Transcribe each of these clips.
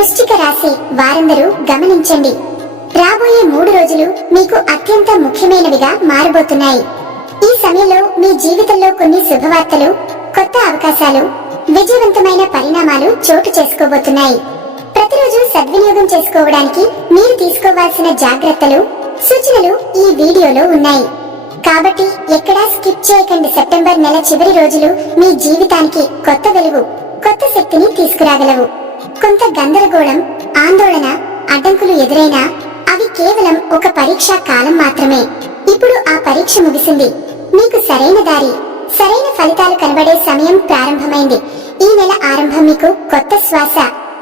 వృశ్చిక రాశి వారందరూ గమనించండి. రాబోయే 3 రోజులు మీకు అత్యంత ముఖ్యమైనవిగా మారబోతున్నాయి. ఈ సమయంలో మీ జీవితంలో కొన్ని శుభవార్తలు, కొత్త అవకాశాలు, విజయవంతమైన పరిణామాలు చోటు చేసుకోబోతున్నాయి. ప్రతిరోజు సద్వినియోగం చేసుకోవడానికి మీరు తీసుకోవాల్సిన జాగ్రత్తలు, సూచనలు ఈ వీడియోలో ఉన్నాయి. కాబట్టి ఎక్కడా స్కిప్ చేయకండి. సెప్టెంబర్ నెల చివరి రోజులు మీ జీవితానికి కొత్త వెలుగు, కొత్త శక్తిని తీసుకురాగలవు. కొంత గందరగోళం, ఆందోళన, అడ్డంకులు ఎదురైనా అవి కేవలం ఒక పరీక్షా కాలం మాత్రమే. ఇప్పుడు ఆ పరీక్ష ముగిసింది. మీకు సరైన దారి, సరైన ఫలితాలు కనబడే సమయం ప్రారంభమైంది. ఈ నెల ఆరంభం మీకు కొత్త శ్వాస,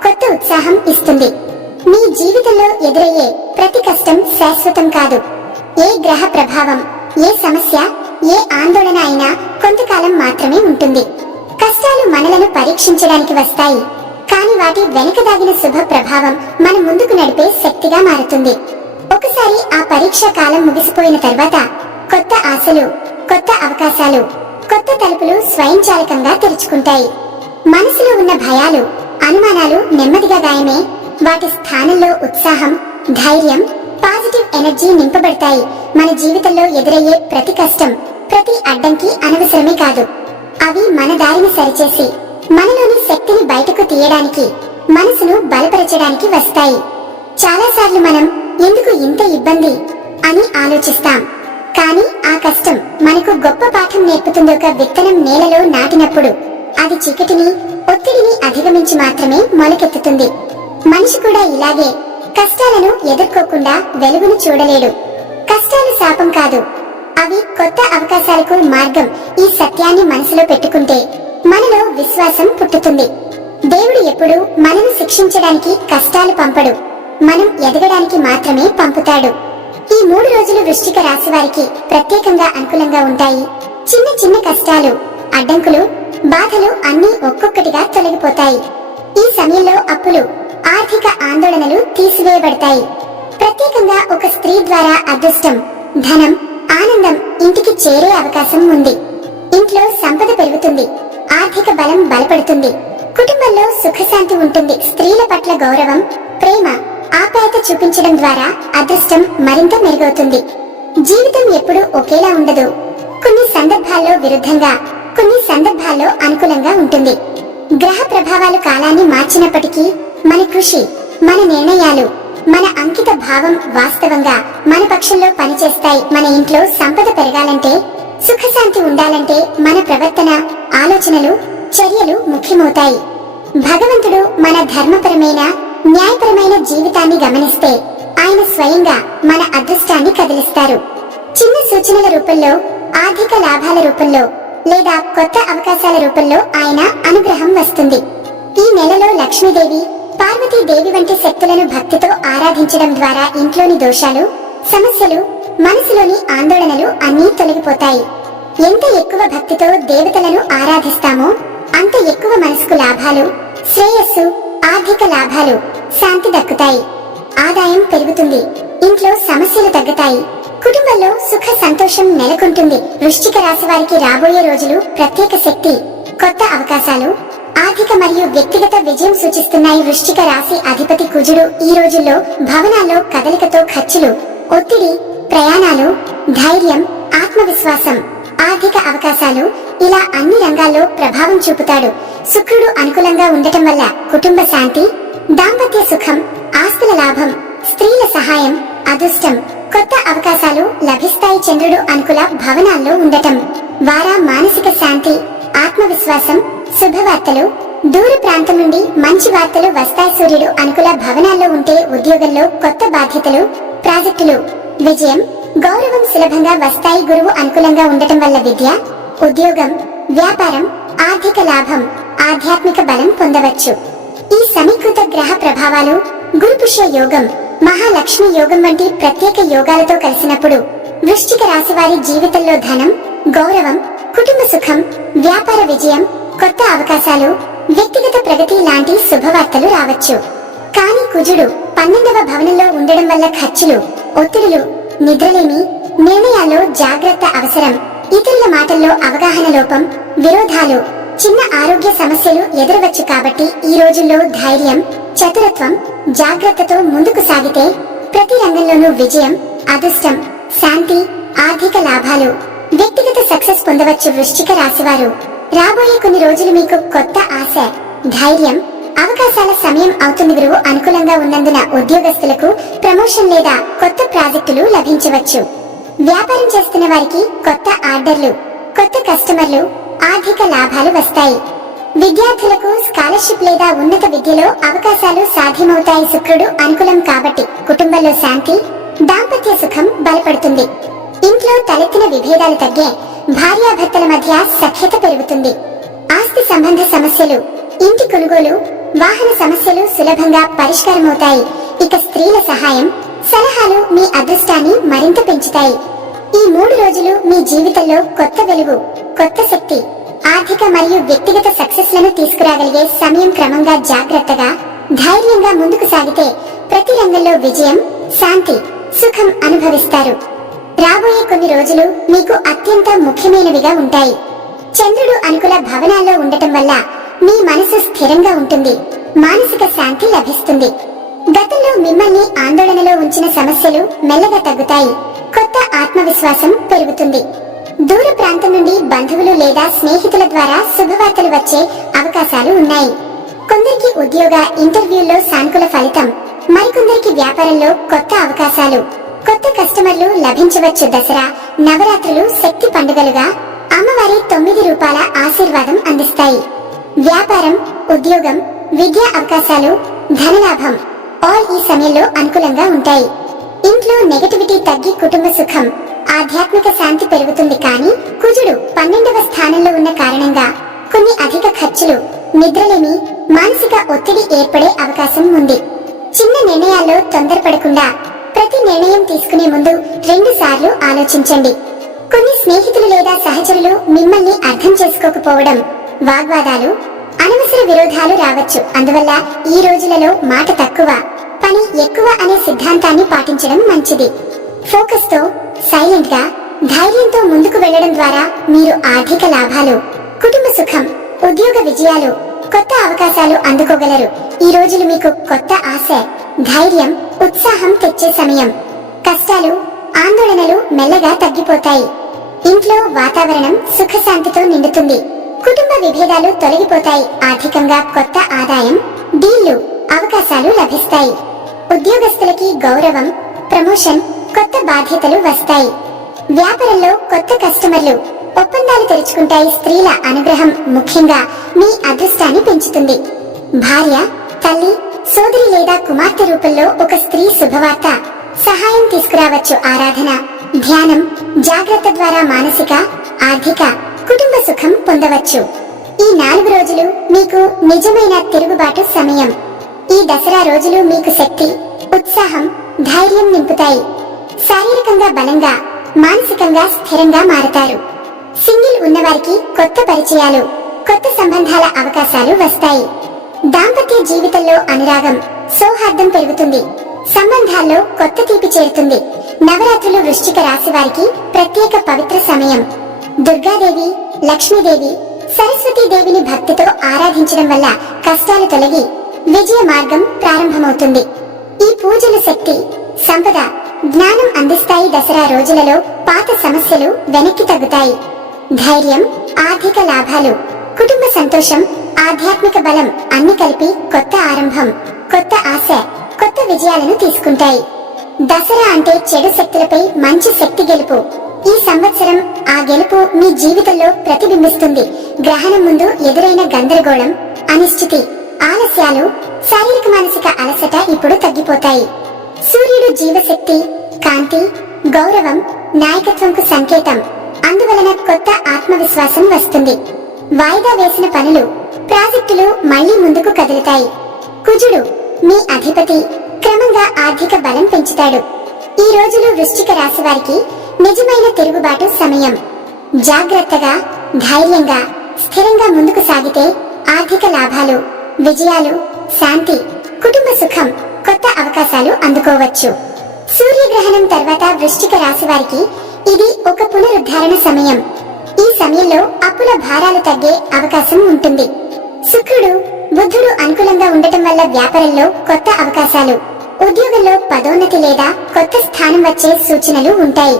కొత్త ఉత్సాహం ఇస్తుంది. మీ జీవితంలో ఎదురయ్యే ప్రతి కష్టం శాశ్వతం కాదు. ఏ గ్రహ ప్రభావం, ఏ సమస్య, ఏ ఆందోళన అయినా కొంతకాలం మాత్రమే ఉంటుంది. కష్టాలు మనలను పరీక్షించడానికి వస్తాయి, కానీ వాటి వెనుక దాగిన శుభ ప్రభావం మన ముందుకు నడిపే శక్తిగా మారుతుంది. ఒకసారి ఆ పరీక్షా కాలం ముగిసిపోయిన తర్వాత కొత్త ఆశలు, కొత్త అవకాశాలు, కొత్త తలుపులు స్వయంచాలకంగా తెరుచుకుంటాయి. మనసులో ఉన్న భయాలు, అనుమానాలు నెమ్మదిగా గాయమే. వాటి స్థానంలో ఉత్సాహం, ధైర్యం, పాజిటివ్ ఎనర్జీ నింపబడతాయి. మన జీవితంలో ఎదురయ్యే ప్రతి కష్టం, ప్రతి అడ్డంకి అనవసరమే కాదు. అవి మన దారిని సరిచేసి మనలోని శక్తిని బయటకు తీయడానికి, మనసును బలపరచడానికి వస్తాయి. చాలాసార్లు మనం ఎందుకు ఇంత ఇబ్బంది అని ఆలోచిస్తాం. కానీ ఆ కష్టం మనకు గొప్ప పాఠం నేర్పుతుంది. ఒక విత్తనం నేలలో నాటినప్పుడు అది చీకటిని, ఒత్తిడిని అధిగమించి మాత్రమే మొలకెత్తుతుంది. మనిషి కూడా ఇలాగే కష్టాలను ఎదుర్కోకుండా వెలుగును చూడలేడు. కష్టాలు శాపం కాదు, అవి కొత్త అవకాశాలకు మార్గం. ఈ సత్యాన్ని మనసులో పెట్టుకుంటే మనలో విశ్వాసం పుట్టుతుంది. దేవుడు ఎప్పుడూ మనను శిక్షించడానికి కష్టాలు పంపడు, మనం ఎదగడానికి మాత్రమే పంపుతాడు. ఈ 3 రోజులు వృశ్చిక రాశి వారికి ప్రత్యేకంగా అనుకూలంగా ఉంటాయి. చిన్న చిన్న కష్టాలు, అడ్డంకులు, బాధలు అన్నీ ఒక్కొక్కటిగా తొలగిపోతాయి. ఈ సమయంలో అప్పులు, ఆర్థిక ఆందోళనలు తీసివేయబడతాయి. ప్రత్యేకంగా ఒక స్త్రీ ద్వారా అదృష్టం, ధనం, ఆనందం ఇంటికి చేరే అవకాశం ఉంది. ఇంట్లో సంపద పెరుగుతుంది, ఆర్థిక బలం బలపడుతుంది, కుటుంబంలో సుఖశాంతి ఉంటుంది. స్త్రీల పట్ల గౌరవం, ప్రేమ, ఆప్యాయత చూపించడం ద్వారా అదృష్టం మరింత మెరుగవుతుంది. జీవితం ఎప్పుడూ ఒకేలా ఉండదు. కొన్ని సందర్భాల్లో విరుద్ధంగా, కొన్ని సందర్భాల్లో అనుకూలంగా ఉంటుంది. గ్రహ ప్రభావాలు కాలాన్ని మార్చినప్పటికీ మన కృషి, మన నిర్ణయాలు, మన అంకిత భావం వాస్తవంగా మన పక్షంలో పనిచేస్తాయి. మన ఇంట్లో సంపద పెరగాలంటే, సుఖశాంతి ఉండాలంటే మన ప్రవర్తన, ఆలోచనలు, చర్యలు ముఖ్యమవుతాయి. భగవంతుడు మన ధర్మపరమైన, న్యాయపరమైన జీవితాన్ని గమనిస్తే ఆయన స్వయంగా మన అదృష్టాన్ని కదిలిస్తారు. చిన్న సూచనల రూపంలో, ఆర్థిక లాభాల రూపంలో, లేదా కొత్త అవకాశాల రూపంలో ఆయన అనుగ్రహం వస్తుంది. ఈ నెలలో లక్ష్మీదేవి, పార్వతీదేవి వంటి శక్తులను భక్తితో ఆరాధించడం ద్వారా ఇంట్లోని దోషాలు, సమస్యలు, మనసులోని ఆందోళనలు అన్నీ తొలగిపోతాయి. ఎంత ఎక్కువ భక్తితో దేవతలను ఆరాధిస్తామో అంత ఎక్కువ మనసుకు లాభాలు, శ్రేయస్సు, ఆర్థిక లాభాలు, శాంతి దక్కుతాయి. ఆదాయం పెరుగుతుంది, ఇంట్లో సమస్యలు తగ్గుతాయి, కుటుంబంలో సుఖ సంతోషం నెలకొంటుంది. వృశ్చిక రాశి వారికి రాబోయే రోజులు ప్రత్యేక శక్తి, కొత్త అవకాశాలు, ఆర్థిక మరియు వ్యక్తిగత విజయం సూచిస్తున్నాయి. వృశ్చిక రాశి అధిపతి కుజుడు ఈ రోజుల్లో భవనాల్లో కదలికతో ఖర్చులు, ఒత్తిడి, ప్రయాణాలు, ధైర్యం, ఆత్మవిశ్వాసం, ఆర్థిక అవకాశాలు, ఇలా అన్ని రంగాల్లో ప్రభావం చూపుతాడు. శుక్రుడు అనుకూలంగా ఉండటం వల్ల కుటుంబ శాంతి, దాంపత్య సుఖం, ఆస్తుల లాభం, స్త్రీల సహాయం, అదృష్టం, కొత్త అవకాశాలు లభిస్తాయి. చంద్రుడు అనుకూల భవనాల్లో ఉండటం వారా మానసిక శాంతి, ఆత్మవిశ్వాసం, శుభవార్తలు, దూర ప్రాంతం నుండి మంచి వార్తలు వస్తాయి. సూర్యుడు అనుకూల భవనాల్లో ఉంటే ఉద్యోగంలో కొత్త బాధ్యతలు, ప్రాజెక్టులు, విజయం, గౌరవం సులభంగా వస్తాయి. గురువు అనుకూలంగా ఉండటం వల్ల విద్య, ఉద్యోగం, వ్యాపారం, ఆర్థిక లాభం, ఆధ్యాత్మిక బలం పొందవచ్చు. ఈ సమీకృత గ్రహ ప్రభావాలు గురుపుష్య యోగం, మహాలక్ష్మి యోగం వంటి ప్రత్యేక యోగాలతో కలిసినప్పుడు వృశ్చిక రాశి వారి జీవితంలో ధనం, గౌరవం, కుటుంబ సుఖం, వ్యాపార విజయం, కొత్త అవకాశాలు, వ్యక్తిగత ప్రగతి లాంటి శుభవార్తలు రావచ్చు. కానీ కుజుడు 12వ భవనంలో ఉండడం వల్ల ఖర్చులు, ఒత్తిడులు, నిద్రలేమి, నిర్ణయాల్లో జాగ్రత్త అవసరం. ఇతరుల మాటల్లో అవగాహన లోపం, విరోధాలు, చిన్న ఆరోగ్య సమస్యలు ఎదురవచ్చు. కాబట్టి ఈ రోజుల్లో ధైర్యం, చతురత్వం, జాగ్రత్తతో ముందుకు సాగితే ప్రతి రంగంలోనూ విజయం, అదృష్టం, శాంతి, ఆర్థిక లాభాలు, వ్యక్తిగత సక్సెస్ పొందవచ్చు. వృశ్చిక రాశివారు, రాబోయే కొన్ని రోజులు మీకు కొత్త ఆశ, ధైర్యం, అవకాశాల సమయం అవుతుంది. గురువు అనుకూలంగా ఉన్నందున ఉద్యోగస్తులకు ప్రమోషన్ లేదా కొత్త ప్రాజెక్టులు లభించవచ్చు. వ్యాపారం చేస్తున్న వారికి కొత్త ఆర్డర్లు, కొత్త కస్టమర్లు, ఆర్థిక లాభాలు వస్తాయి. విద్యార్థులకు స్కాలర్షిప్ లేదా ఉన్నత విద్యలో అవకాశాలు సాధ్యమవుతాయి. శుక్రుడు అనుకూలం కాబట్టి కుటుంబంలో శాంతి, దాంపత్య సుఖం బలపడుతుంది. ఇంట్లో తలెత్తిన విభేదాలు తగ్గే, భార్యాభర్తల మధ్య సఖ్యత పెరుగుతుంది. ఆస్తి సంబంధ సమస్యలు, ఇంటి కొనుగోలు, వాహన సమస్యలు సులభంగా పరిష్కారమవుతాయి. ఇక స్త్రీల సహాయం, సలహాలు మీ అదృష్టాన్ని మరింత పెంచుతాయి. ఈ 3 రోజులు మీ జీవితంలో కొత్త వెలుగు, కొత్త శక్తి, ఆర్థిక మరియు వ్యక్తిగత సక్సెస్ లను తీసుకురాగలిగే సమయం. క్రమంగా జాగ్రత్తగా, ధైర్యంగా ముందుకు సాగితే ప్రతి రంగంలో విజయం, శాంతి, సుఖం అనుభవిస్తారు. రాబోయే కొన్ని రోజులు మీకు అత్యంత ముఖ్యమైనవిగా ఉంటాయి. చంద్రుడు అనుకూల భవనాల్లో ఉండటం వల్ల మీ మనసు స్థిరంగా ఉంటుంది, మానసిక శాంతి లభిస్తుంది. గతంలో మిమ్మల్ని ఆందోళనలో ఉంచిన సమస్యలు మెల్లగా తగ్గుతాయి, కొత్త ఆత్మవిశ్వాసం పెరుగుతుంది. దూర ప్రాంతం నుండి బంధువులు లేదా స్నేహితుల ద్వారా శుభవార్తలు వచ్చే అవకాశాలు ఉన్నాయి. కొందరికి ఉద్యోగ ఇంటర్వ్యూల్లో సానుకూల ఫలితం, మరికొందరికి వ్యాపారంలో కొత్త అవకాశాలు, కొత్త కస్టమర్లు లభించవచ్చు. దసరా, నవరాత్రులు శక్తి పండుగలుగా అమ్మవారి 9 రూపాల ఆశీర్వాదం అందిస్తాయి. వ్యాపారం, ఉద్యోగం, విద్యా అవకాశాలు, ధనలాభం ఆల్ ఈ సమయంలో అనుకూలంగా ఉంటాయి. ఇంట్లో నెగటివిటీ తగ్గి కుటుంబ సుఖం, ఆధ్యాత్మిక శాంతి పెరుగుతుంది. కానీ కుజుడు 12వ స్థానంలో ఉన్న కారణంగా కొన్ని అధిక ఖర్చులు, నిద్రలేమి, మానసిక ఒత్తిడి ఏర్పడే అవకాశం ఉంది. చిన్న నిర్ణయాల్లో తొందరపడకుండా ప్రతి నిర్ణయం తీసుకునే ముందు 2 సార్లు ఆలోచించండి. కొన్ని స్నేహితులు లేదా సహచరులు మిమ్మల్ని అర్థం చేసుకోకపోవడం, వాగ్వాదాలు, అనవసర విరోధాలు రావచ్చు. అందువల్ల ఈ రోజులలో మాట తక్కువ, పని ఎక్కువ అనే సిద్ధాంతాన్ని పాటించడం మంచిది. ఫోకస్ తో, సైలెంట్ గా, ధైర్యంతో ముందుకు వెళ్లడం ద్వారా మీరు ఆర్థిక లాభాలు, కుటుంబ సుఖం, ఉద్యోగ విజయాలు, కొత్త అవకాశాలు అందుకోగలరు. ఈ రోజులు మీకు కొత్త ఆశ, ధైర్యం, ఉత్సాహం తెచ్చే సమయం. కష్టాలు, ఆందోళనలు మెల్లగా తగ్గిపోతాయి. ఇంట్లో వాతావరణం సుఖశాంతితో నిండుతుంది. కుటుంబ విభేదాలు తొలగిపోతాయి. ఆర్థికంగా కొత్త ఆదాయం, డీళ్లు, అవకాశాలు లభిస్తాయి. ఉద్యోగస్తులకి గౌరవం, ప్రమోషన్, కొత్త బాధ్యతలు వస్తాయి. వ్యాపారంలో కొత్త కస్టమర్లు, ఒప్పందాలు తెరుచుకుంటాయి. స్త్రీల అనుగ్రహం ముఖ్యంగా మీ అదృష్టాన్ని పెంచుతుంది. భార్య, తల్లి, సోదరి లేదా కుమార్తె రూపంలో ఒక స్త్రీ శుభవార్త, సహాయం తీసుకురావచ్చు. ఆరాధన, ధ్యానం, జాగ్రత్త ద్వారా మానసిక, ఆర్థిక, కుటుంబ సుఖం పొందవచ్చు. ఈ 4 రోజులు మీకు నిజమైన తిరుగుబాటు సమయం. ఈ దసరా రోజులు మీకు శక్తి, ఉత్సాహం, ధైర్యం నింపుతాయి. శారీరకంగా బలంగా, మానసికంగా స్థిరంగా మారతారు. సింగిల్ ఉన్నవారికి కొత్త పరిచయాలు, కొత్త సంబంధాల అవకాశాలు వస్తాయి. దాంపత్య జీవితంలో అనురాగం, సౌహార్దం పెరుగుతుంది. సంబంధాల్లో కొత్త తీపి చేరుతుంది. నవరాత్రులు వృశ్చిక రాశి వారికి ప్రత్యేక పవిత్ర సమయం. దుర్గాదేవి, లక్ష్మీదేవి, సరస్వతీదేవిని భక్తితో ఆరాధించడం వల్ల కష్టాలు తొలగి విజయ మార్గం ప్రారంభమవుతుంది. ఈ పూజలు శక్తి, సంపద, జ్ఞానం అందిస్తాయి. దసరా రోజులలో పాత సమస్యలు వెనక్కి తగ్గుతాయి. ధైర్యం, ఆర్థిక లాభాలు, కుటుంబ సంతోషం, ఆధ్యాత్మిక బలం అన్ని కలిపి కొత్త ఆరంభం, కొత్త ఆశ, కొత్త విజయాలను తీసుకుంటాయి. దసరా అంటే చెడు శక్తులపై మంచి శక్తి గెలుపు. ఈ సంవత్సరం ఆ గెలుపు మీ జీవితంలో ప్రతిబింబిస్తుంది. గ్రహణం ముందు ఎదురైన గందరగోళం, అనిశ్చితి, ఆలస్యాలు, శారీరక మానసిక అలసట ఇప్పుడు తగ్గిపోతాయి. సూర్యుడు జీవశక్తి, కాంతి, గౌరవం, నాయకత్వంకు సంకేతం. అందువలన కొత్త ఆత్మవిశ్వాసం వస్తుంది. వాయిదా వేసిన పనులు, ప్రాజెక్టులు మళ్లీ ముందుకు కదులుతాయి. కుజుడు మీ అధిపతి క్రమంగా ఆర్థిక బలం పెంచుతాడు. ఈ రోజులు వృశ్చిక రాశి వారికి నిజమైన తిరుగుబాటు సమయం. జాగ్రత్తగా, ధైర్యంగా, స్థిరంగా ముందుకు సాగితే ఆర్థిక లాభాలు, విజయాలు, శాంతి, కుటుంబ సుఖం, కొత్త అవకాశాలు అందుకోవచ్చు. సూర్యగ్రహణం తర్వాత వృశ్చిక రాశి వారికి ఇది ఒక పునరుద్ధరణ సమయం. ఈ సమయంలో అప్పుల భారాలు తగ్గే అవకాశం ఉంటుంది. శుక్రుడు బుధుడు అనుకూలంగా ఉండటం వల్ల వ్యాపారంలో కొత్త అవకాశాలు, ఉద్యోగంలో పదోన్నతి లేదా కొత్త స్థానం వచ్చే సూచనలు ఉంటాయి.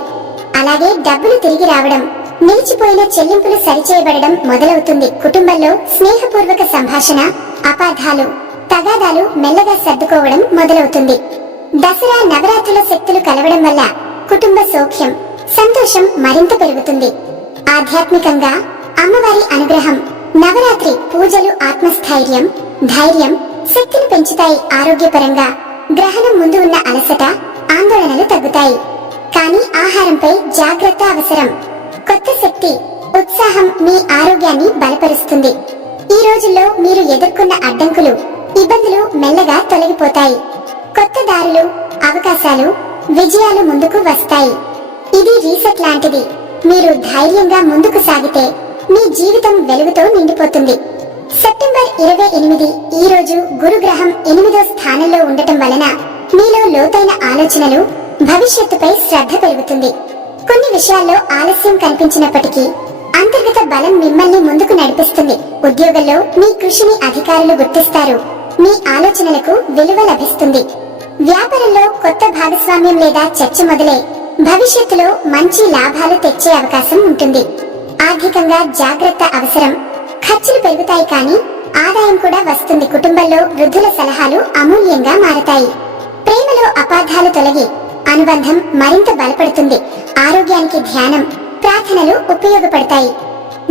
అలాగే డబ్బులు తిరిగి రావడం, నిలిచిపోయిన చెల్లింపులు సరిచేయబడడం మొదలవుతుంది. కుటుంబంలో స్నేహపూర్వక సంభాషణ, అపార్థాలు, తగాదాలు మెల్లగా సర్దుకోవడం మొదలవుతుంది. దసరా నవరాత్రుల శక్తులు కలవడం వల్ల కుటుంబ సౌఖ్యం, సంతోషం మరింత పెరుగుతుంది. ఆధ్యాత్మికంగా అమ్మవారి అనుగ్రహం, నవరాత్రి పూజలు ఆత్మస్థైర్యం, ధైర్యం, శక్తిని పెంచుతాయి. ఆరోగ్యపరంగా గ్రహణం ముందు ఉన్న అలసట, ఆందోళనలు తగ్గుతాయి. కానీ ఆహారంపై జాగ్రత్త అవసరం. కొత్త శక్తి, ఉత్సాహం మీ ఆరోగ్యాన్ని బలపరుస్తుంది. ఈ రోజుల్లో మీరు ఎదుర్కొన్న అడ్డంకులు, ఇబ్బందులు మెల్లగా తొలగిపోతాయి. కొత్త దారులు, అవకాశాలు, విజయాలు ముందుకు వస్తాయి. ఇది రీసెట్ లాంటిది. మీరు ధైర్యంగా ముందుకు సాగితే మీ జీవితం వెలుగుతో నిండిపోతుంది. సెప్టెంబర్ 28 ఈ రోజు గురుగ్రహం 8వ స్థానంలో ఉండటం వలన మీలో లోతైన ఆలోచనలు, భవిష్యత్తుపై శ్రద్ధ పెరుగుతుంది. కొన్ని విషయాల్లో ఆలస్యం కనిపించినప్పటికీ అంతర్గత బలం మిమ్మల్ని ముందుకు నడిపిస్తుంది. ఉద్యోగంలో మీ కృషిని అధికారులు గుర్తిస్తారు. మీ ఆలోచనలకు విలువ లభిస్తుంది. వ్యాపారంలో కొత్త భాగస్వామ్యం లేదా చర్చ మొదలై భవిష్యత్తులో మంచి లాభాలు తెచ్చే అవకాశం ఉంటుంది. ఆర్థికంగా జాగ్రత్త అవసరం. ఖర్చులు పెరుగుతాయి కానీ ఆదాయం కూడా వస్తుంది. కుటుంబంలో వృద్ధుల సలహాలు అమూల్యంగా మారతాయి. ప్రేమలో అపార్థాలు తొలగి అనుబంధం మరింత బలపడుతుంది. ఆరోగ్యానికి ధ్యానం, ప్రార్థనలు ఉపయోగపడతాయి.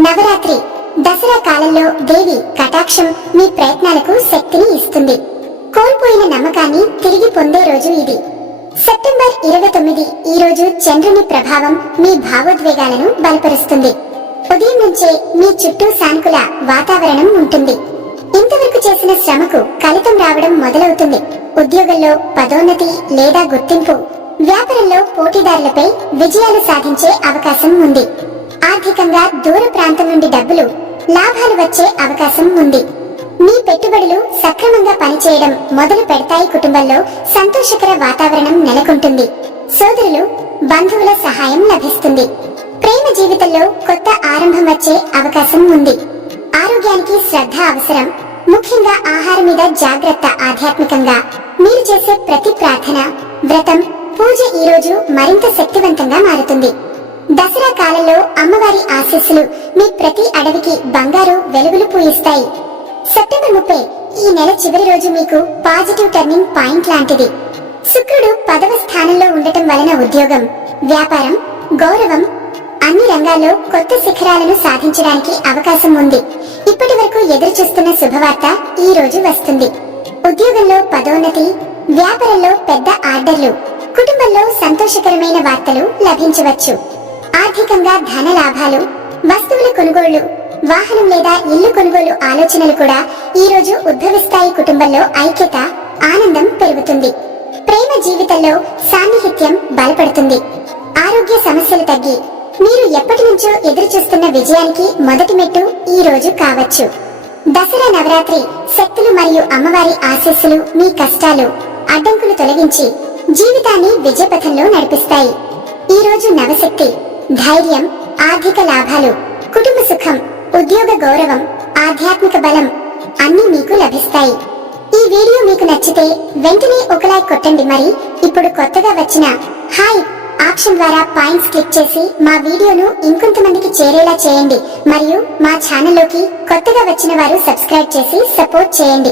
నవరాత్రి, దసరా కాలంలో దేవి కటాక్షం మీ ప్రయత్నాలకు శక్తిని ఇస్తుంది. కోల్పోయిన నమ్మకాన్ని తిరిగి పొందే రోజు ఇది. సెప్టెంబర్ 29 ఈ రోజు చంద్రుని ప్రభావం మీ భావోద్వేగాలను బలపరుస్తుంది. ఉదయం నుంచే మీ చుట్టూ సానుకూల వాతావరణం ఉంటుంది. ఇంతవరకు చేసిన శ్రమకు ఫలితం రావడం మొదలవుతుంది. ఉద్యోగంలో పదోన్నతి లేదా గుర్తింపు, వ్యాపారంలో పోటీదారులపై విజయాలు సాధించే అవకాశం ఉంది. ఆర్థికంగా దూర ప్రాంతం నుండి డబ్బులు, లాభాలు వచ్చే అవకాశం ఉంది. మీ పెట్టుబడులు సక్రమంగా పనిచేయడం మొదలు పెడతాయి. కుటుంబంలో సంతోషకర వాతావరణం నెలకొంటుంది. సోదరులు, బంధువుల సహాయం లభిస్తుంది. ప్రేమ జీవితంలో కొత్త ఆరంభం వచ్చే అవకాశం ఉంది. ఆరోగ్యానికి శ్రద్ధ అవసరం. ముఖ్యంగా ఆహారం మీద జాగ్రత్త. ఆధ్యాత్మికంగా మీరు చేసే ప్రతి ప్రార్థన, వ్రతం, పూజ ఈ రోజు మరింత శక్తివంతంగా మారుతుంది. దసరా కాలంలో అమ్మవారి ఆశీస్సులు మీ ప్రతి అడవికి బంగారు వెలుగులు పూయిస్తాయి. సెప్టెంబర్ 30 ఈ నెల చివరి రోజు మీకు పాజిటివ్ టర్నింగ్ పాయింట్ లాంటిది. శుక్రుడు 10వ స్థానంలో ఉండటం వలన ఉద్యోగం, వ్యాపారం, గౌరవం అన్ని రంగాల్లో కొత్త శిఖరాలను సాధించడానికి అవకాశం ఉంది. ఇప్పటి వరకు ఎదురు చూస్తున్న శుభవార్త ఈ రోజు వస్తుంది. ఉద్యోగంలో పదోన్నతి, వ్యాపారంలో పెద్ద ఆర్డర్లు, కుటుంబంలో సంతోషకరమైన వార్తలు లభించవచ్చు. ఆర్థికంగా ధన లాభాలు, వస్తువుల కొనుగోళ్లు, వాహనం లేదా ఇల్లు కొనుగోలు ఆలోచనలు కూడా ఈ రోజు ఉద్భవిస్తాయి. కుటుంబంలో ఐక్యత, ఆనందం పెరుగుతుంది. ప్రేమ జీవితంలో సాన్నిహిత్యం బలపడుతుంది. ఆరోగ్య సమస్యలు తగ్గి మీరు ఎప్పటి నుంచో ఎదురు చూస్తున్న విజయానికి మొదటి మెట్టు ఈ రోజు కావచ్చు. దసరా నవరాత్రి శక్తులు మరియు అమ్మవారి ఆశీస్సులు మీ కష్టాలు, అడ్డంకులు తొలగించి జీవితాన్ని విజయపథంలో నడిపిస్తాయి. ఈ రోజు నవశక్తి, ధైర్యం, ఆర్థిక లాభాలు, కుటుంబ సుఖం, ఉద్యోగ గౌరవం, ఆధ్యాత్మిక బలం అన్ని మీకు లభిస్తాయి. ఈ వీడియో మీకు నచ్చితే వెంటనే ఒక లైక్ కొట్టండి. మరి ఇప్పుడు కొత్తగా వచ్చిన హాయ్ ఆప్షన్ ద్వారా పాయింట్స్ క్లిక్ చేసి మా వీడియోను ఇంకొంతమందికి చేరేలా చేయండి. మరియు మా ఛానల్లోకి కొత్తగా వచ్చిన వారు సబ్స్క్రైబ్ చేసి సపోర్ట్ చేయండి.